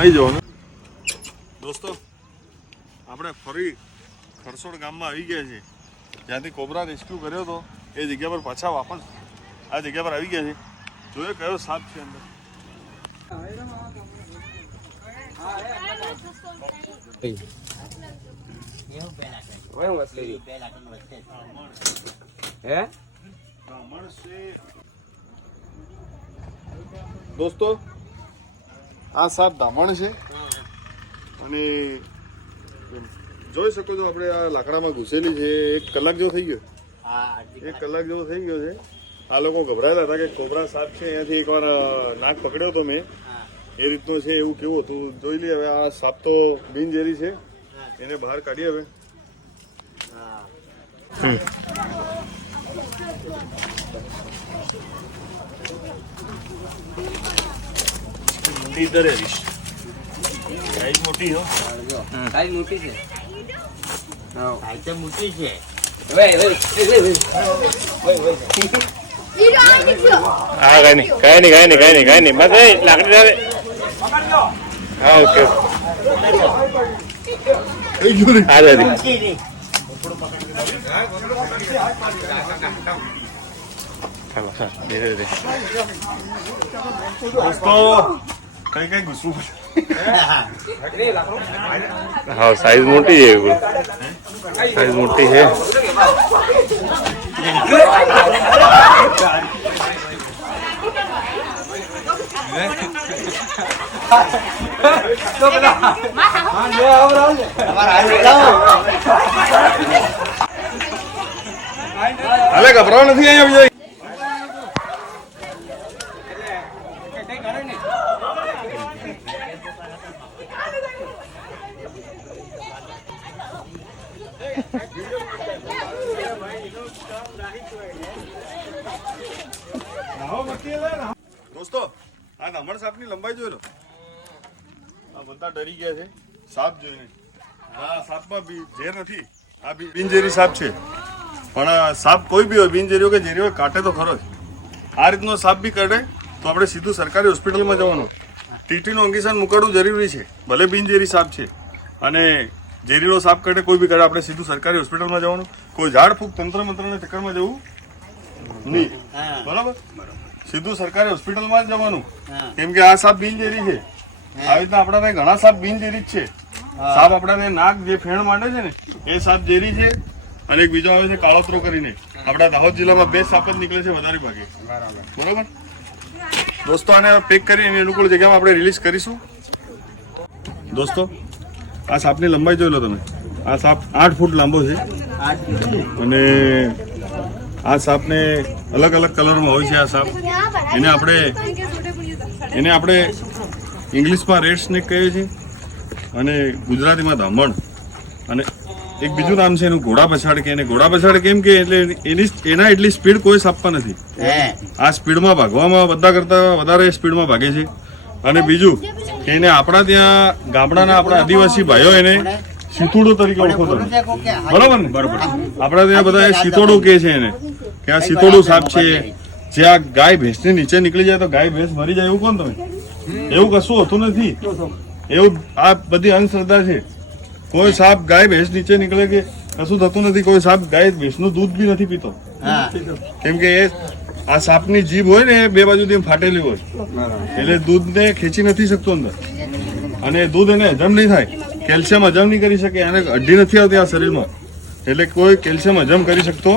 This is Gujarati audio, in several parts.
આવી જવાનું. દોસ્તો આપણે ફરી ખરસોડ ગામમાં આવી ગયા છે, જ્યાંથી કોબરા રેસ્ક્યુ કર્યો હતો એ જગ્યા પર પાછા વાપસ આ જગ્યા પર આવી ગયા છે. જોયો કયો સાપ છે અંદર. દોસ્તો આ સાપ ધામણ છે અને જોઈ શકો છો આપણે આ લાકડામાં ઘૂસેલી છે. 1 કલાક જેવો થઈ ગયો, 1 કલાક જેવો થઈ ગયો છે. આ લોકો ગભરાયેલા હતા કે કોબરા સાપ છે, અહીંયાથી એકવાર નાક પકડ્યો હતો મેં, એ રીતનું છે. એવું કેવું હતું જોઈ લઈએ. હવે આ સાપ તો બિનઝેરી છે, એને બહાર કાઢીએ હવે. इधर है रिश साइज मोटी हो साइज मोटी છે સાઈઝ તો મોટી છે. વે વે વે હા કઈ નહીં બસ એ લાકડી આવે. હા ઓકે આ રે દોસ્તો કઈ ઘૂસવું હા સાઈઝ મોટી છે, સાઈઝ મોટી છે. હાલે ગભરાવ નથી અહીંયા. દોસ્તો આ ધામણ સાપની લંબાઈ જોઈ લો. આ બધા ડરી ગયા છે સાપ જોઈને. આ સાપમાં ઝેર નથી, આ બિનઝેરી સાપ છે. પણ સાપ કોઈ બી હોય, બિનઝેરી હોય કે ઝેરી હોય, કાટે તો ખરો જ. આ રીતનો સાપ બી કાઢે તો આપણે સીધું સરકારી હોસ્પિટલમાં જવાનું. ટીટીનું અંગીસાન મુકાડવું જરૂરી છે, ભલે બિનઝેરી સાપ છે. અને ઝેરીનો સાપ કાઢે કોઈ બી કાઢે આપણે સીધું સરકારી હોસ્પિટલમાં જવાનું. કોઈ ઝાડ ફૂક તંત્ર મંત્રના ચક્કરમાં જવું નહીં, બરાબર? સીધું સરકારી હોસ્પિટલમાં જ જવાનું. કેમ કે આ સાપ બિનઝેરી છે. આવી રીતના આપણા ત્યાં ઘણા સાપ બિનઝેરી જ છે. સાપ આપણા ત્યાં નાક જે ફેણ માંડે છે ને એ સાપ ઝેરી છે. અને એક બીજો આવે છે કાળોતરો કરીને. આપણા દાહોદ જિલ્લામાં 2 સાપ જ નીકળે છે વધારે ભાગે, બરાબર? દોસ્તો આને પેક કરીને અનુકૂળ જગ્યામાં આપણે રિલીઝ કરીશું. દોસ્તો આ સાપની લંબાઈ જોઈ લો તમે. આ સાપ 8 ફૂટ લાંબો છે અને આ સાપને અલગ અલગ કલરમાં હોય છે. આ સાપ એને આપણે ઇંગ્લિશમાં રેડ સ્નેક કહીએ છીએ અને ગુજરાતીમાં ધામણ. અને એક બીજું નામ છે એનું ઘોડા પછાડ કે. એને ઘોડા પછાડ કેમ કે એટલે એના એટલી સ્પીડ કોઈ સાપમાં નથી. આ સ્પીડમાં ભાગવામાં બધા કરતા વધારે સ્પીડમાં ભાગે છે. અને બીજું કે એને આપણા ત્યાં ગામડાના આપણા આદિવાસી ભાઈઓ એને સીતોડો તરીકે ઓળખો તમે, બરોબર ને? બરોબર. આપણા ત્યાં બધા સીતોડો કહે છે એને, કે આ સીતોડું સાપ છે. જે આ ગાય ભેંસની નીચે નીકળી જાય તો ગાય ભેંસ મરી જાય એવું કોણ તમે? એવું કશું હોતું નથી. એવું આ બધી અંધશ્રદ્ધા છે. કોઈ સાપ ગાય ભેંસ નીચે નીકળે કે કશું થતું નથી. કોઈ સાપ ગાય ભેંસનું દૂધ બી નથી પીતો. કેમ કે એ આ સાપની જીભ હોય ને 2 બાજુથી ફાટેલી હોય એટલે દૂધને ખેંચી નથી શકતો અંદર. અને દૂધ એને હજમ નહીં થાય, કેલ્શિયમ હજમ નહીં કરી શકે. એને હડ્ડી નથી આવતી આ શરીરમાં એટલે કોઈ કેલ્શિયમ હજમ કરી શકતો.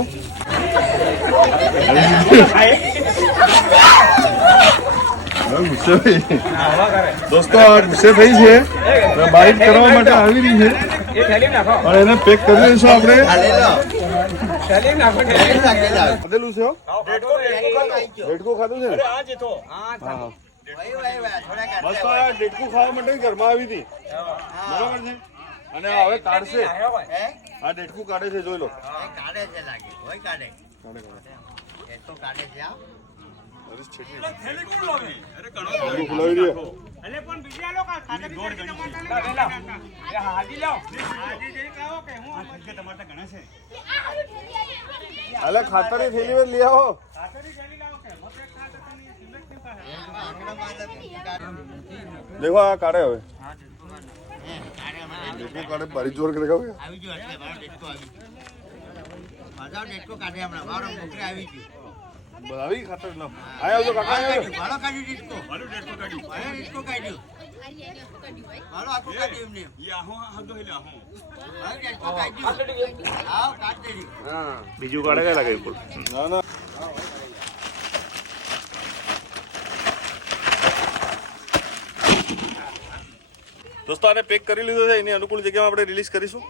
દોસ્તો આ ગુસ્સે થઈ છે, બાઈક કરવા માટે આવી રહી છે પણ એને પેક કરી દઈશું આપણે. ખાધેલું છે, ડેડકું ખાધું છે ને? બસ તો આ ડેડકું ખાવા માટે ઘરમાં આવી હતી, બરોબર છે? અને હવે કાઢશે. આ ડેડકું કાઢે છે, જોઈ લો. ખાતરની થેલી લઈ આવો. દેખો આ કાઢે હવે. ડેટકો કાઢે બારી જોર કરે ખાવ આવી ગયો એટલે મારો ડેટકો આવી ગયો મારો ડેટકો કાઢે હમણાં મારો મોકરે આવી ગયો આવી ખાતર ન આયા આવજો કાકા આયા મારો કાઢ્યું ડેટકો મારું ડેટકો કાઢ્યું મારો ડેટકો કાઢ્યું મારો આખું કાઢ્યું એમને ઈ આહો હદો હેલા આહો મારો ડેટકો કાઢ્યું આવ કાઢ દેજો હા બીજું કાઢે કઈ લાગે ફૂલ ના ના દોસ્તો આને પેક કરી લીધો છે એની અનુકૂળ જગ્યામાં આપણે રિલીઝ કરીશું